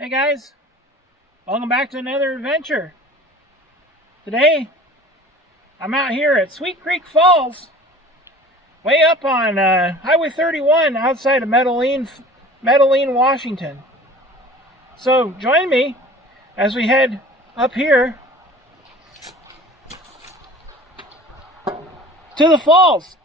Hey guys, welcome back to another adventure. Today, I'm out here at Sweet Creek Falls, way up on Highway 31 outside of Medellin, Washington. So join me as we head up here to the falls.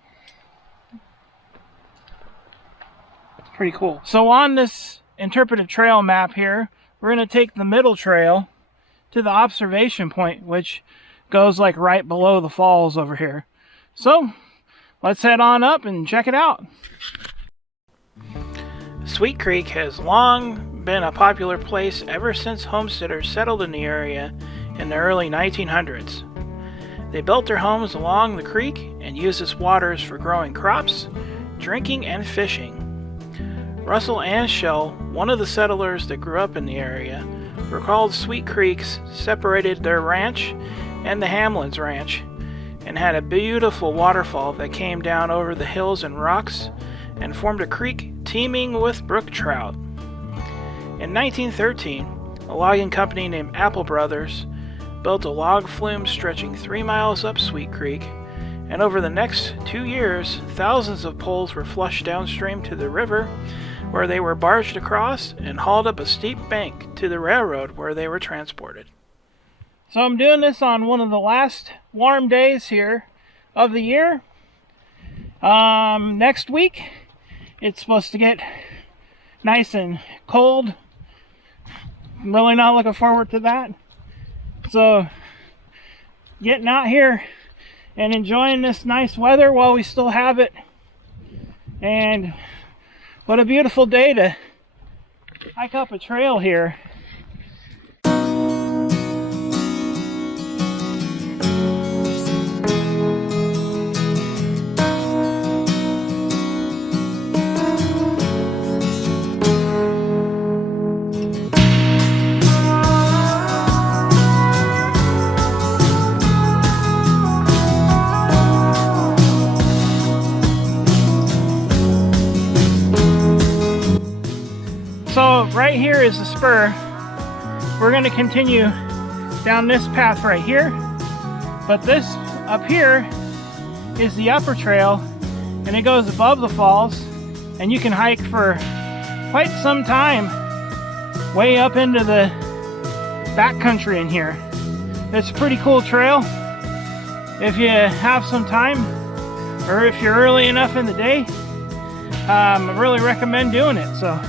Pretty cool. So on this interpretive trail map here, we're going to take the middle trail to the observation point, which goes like right below the falls over here. So let's head on up and check it out. Sweet Creek has long been a popular place ever since homesteaders settled in the area in the early 1900s. They built their homes along the creek and used its waters for growing crops, drinking, and fishing. Russell and Shell, one of the settlers that grew up in the area, recalled Sweet Creeks separated their ranch and the Hamlin's ranch and had a beautiful waterfall that came down over the hills and rocks and formed a creek teeming with brook trout. In 1913, a logging company named Apple Brothers built a log flume stretching 3 miles up Sweet Creek, and over the next 2 years, thousands of poles were flushed downstream to the river, where they were barged across and hauled up a steep bank to the railroad where they were transported. So I'm doing this on one of the last warm days here of the year. Next week, it's supposed to get nice and cold. I'm really not looking forward to that. So getting out here and enjoying this nice weather while we still have it. And what a beautiful day to hike up a trail here. So right here is the spur. We're going to continue down this path right here, but this up here is the upper trail, and it goes above the falls, and you can hike for quite some time way up into the backcountry in here. It's a pretty cool trail if you have some time, or if you're early enough in the day. I really recommend doing it. So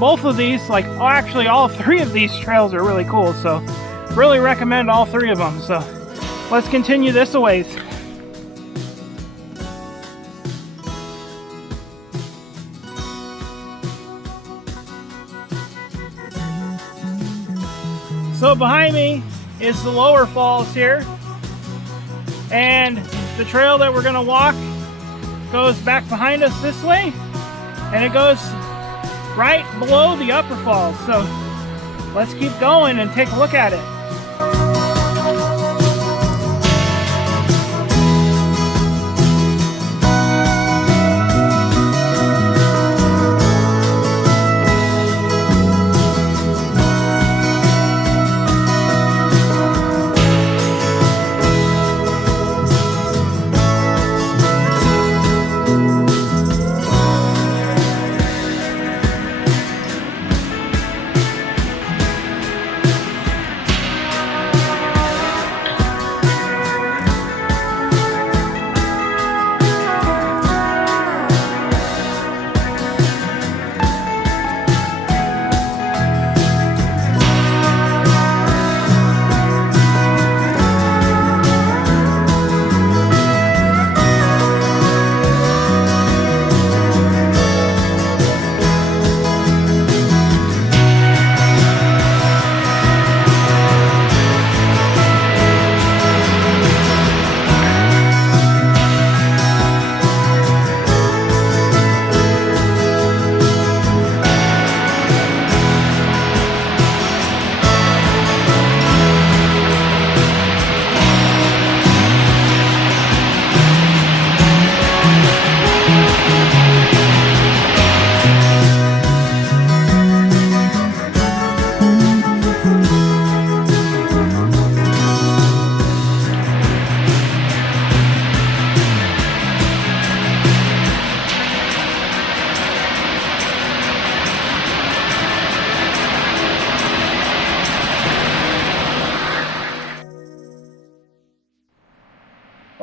both of these, actually all three of these trails are really cool, so really recommend all three of them. So let's continue this a ways. So behind me is the lower falls here, and the trail that we're going to walk goes back behind us this way, and it goes right below the upper falls. So let's keep going and take a look at it.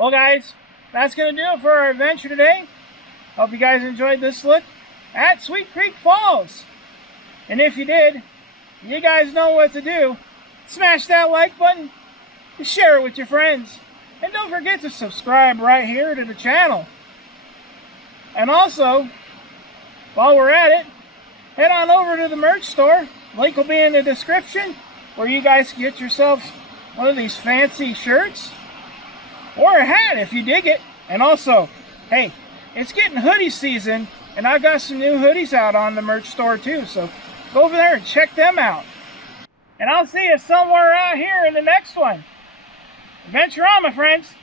Well, guys, that's going to do it for our adventure today. Hope you guys enjoyed this look at Sweet Creek Falls. And if you did, you guys know what to do. Smash that like button, share it with your friends, and don't forget to subscribe right here to the channel. And also, while we're at it, head on over to the merch store. Link will be in the description, where you guys can get yourselves one of these fancy shirts or a hat if you dig it. And also, hey, it's getting hoodie season, and I've got some new hoodies out on the merch store too, so go over there and check them out. And I'll see you somewhere out here in the next one. Adventure on, my friends.